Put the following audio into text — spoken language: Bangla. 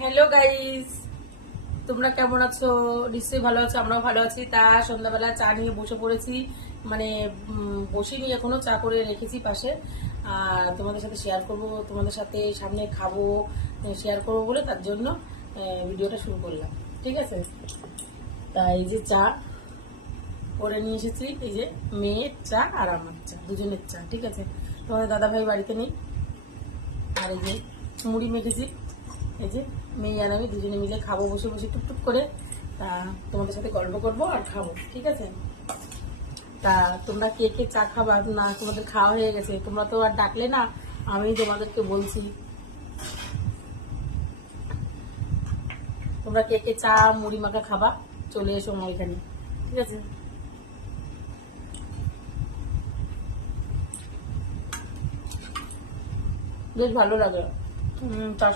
হ্যালো গাইস তোমরা কেমন আছো? নিশ্চয়ই ভালো আছো, আমরাও ভালো আছি। তা সন্ধ্যাবেলা চা নিয়ে বসে পড়েছি। মানে বসিনি, এখনও চা করে রেখেছি পাশে। আর তোমাদের সাথে শেয়ার করব, তোমাদের সাথে সামনে খাব শেয়ার করব বলে তার জন্য ভিডিওটা শুরু করলাম। ঠিক আছে? তা এই যে চা করে নিয়ে এসেছি। এই যে মেয়ের চা আর আমার চা, দুজনের চা। ঠিক আছে? তোমাদের দাদাভাই বাড়িতে নেই। আর এই যে মুড়ি মেখেছি। এই যে মেয়ে আর আমি দুজনে মিলে খাব, বসে বসে টুকটুক করে, তা তোমাদের সাথে গল্প করব আর খাব, ঠিক আছে? তা তোমরা কে কে চা খাবা? না, তোমাদের খাওয়া হয়ে গেছে। তোমরা তো আর ডাকলে না, আমি তোমাদেরকে বলছি। তোমরা কে কে চা, মুড়ি, মাখা খাবা? চলে এসো আমার এখানে, ঠিক আছে? বেশ ভালো লাগে।